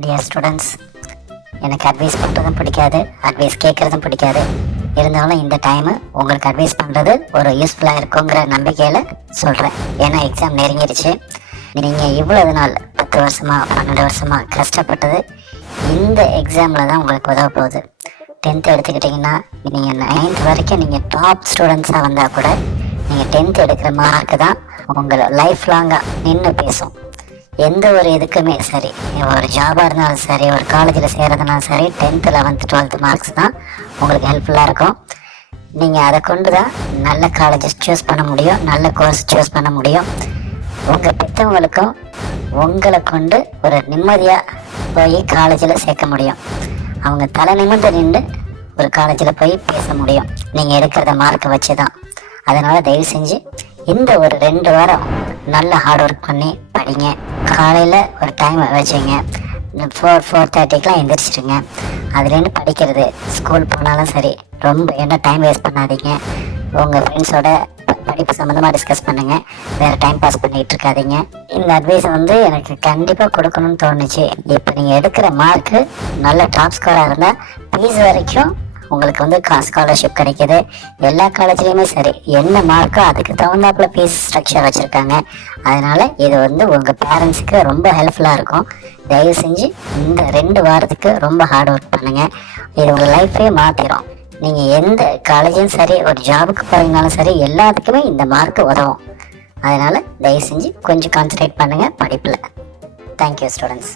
Dear students, எனக்கு advice பண்ணுறதும் பிடிக்காது, அட்வைஸ் கேட்குறதும் பிடிக்காது. இருந்தாலும் இந்த டைமு உங்களுக்கு அட்வைஸ் பண்ணுறது ஒரு யூஸ்ஃபுல்லாக இருக்குங்கிற நம்பிக்கையில் சொல்கிறேன். ஏன்னா எக்ஸாம் நெருங்கிடுச்சு. நீங்கள் இவ்வளவு நாள் 10 வருஷமாக 12 வருஷமாக கஷ்டப்பட்டது இந்த எக்ஸாமில் தான் உங்களுக்கு உதவ போகுது. 10th எடுத்துக்கிட்டிங்கன்னா நீங்கள் 9th வரைக்கும் நீங்கள் டாப் ஸ்டூடெண்ட்ஸாக வந்தால் கூட நீங்கள் 10th எடுக்கிற மார்க்கு தான் உங்களை லைஃப் லாங்காக நின்று பேசும். எந்த ஒரு இதுக்குமே சரி, ஒரு ஜாபாக இருந்தாலும் சரி, ஒரு காலேஜில் சேரதுனாலும் சரி, 10th 11th 12th மார்க்ஸ் தான் உங்களுக்கு ஹெல்ப்ஃபுல்லாக இருக்கும். நீங்கள் அதை கொண்டு தான் நல்ல காலேஜஸ் சூஸ் பண்ண முடியும், நல்ல கோர்ஸ் சூஸ் பண்ண முடியும். உங்கள் பெற்றவங்களுக்கும் உங்களை கொண்டு ஒரு நிம்மதியாக போய் காலேஜில் சேர்க்க முடியும். அவங்க தலை நிமிர்ந்து நின்று ஒரு காலேஜில் போய் பேச முடியும் நீங்கள் எடுக்கிறத மார்க்கை வச்சு தான். அதனால் தயவு செஞ்சு இந்த ஒரு 2 வாரம் நல்ல ஹார்ட் ஒர்க் பண்ணி படிங்க. காலையில் ஒரு டைம் வச்சுங்க, 4:30க்கெலாம் எந்திரிச்சிடுங்க. அதுலேருந்து படிக்கிறது, ஸ்கூல் போனாலும் சரி ரொம்ப என்ன டைம் வேஸ்ட் பண்ணாதீங்க. உங்கள் ஃப்ரெண்ட்ஸோட படிப்பு சம்மந்தமாக டிஸ்கஸ் பண்ணுங்கள், வேறு டைம் பாஸ் பண்ணிகிட்டு இருக்காதீங்க. இந்த அட்வைஸை எனக்கு கண்டிப்பாக கொடுக்கணும்னு தோணுச்சு. இப்போ நீங்கள் எடுக்கிற மார்க்கு நல்ல டாப் ஸ்கோராக இருந்தால் ஃபீஸ் வரைக்கும் உங்களுக்கு ஸ்காலர்ஷிப் கிடைக்கிது. எல்லா காலேஜ்லேயுமே சரி, என்ன மார்க்கோ அதுக்கு தகுந்தாப்புல ஃபீஸ் ஸ்ட்ரக்சர் வச்சுருக்காங்க. அதனால் இது உங்கள் பேரண்ட்ஸுக்கு ரொம்ப ஹெல்ப்ஃபுல்லாக இருக்கும். தயவு செஞ்சு இந்த 2 வாரத்துக்கு ரொம்ப ஹார்ட் ஒர்க் பண்ணுங்கள். இது உங்கள் லைஃபே மாற்றிடும். நீங்கள் எந்த காலேஜும் சரி, ஒரு ஜாபுக்கு போகிறீங்கனாலும் சரி, எல்லாத்துக்குமே இந்த மார்க்கு உதவும். அதனால் தயவு செஞ்சு கொஞ்சம் கான்சன்ட்ரேட் பண்ணுங்கள் படிப்பில். Thank you students.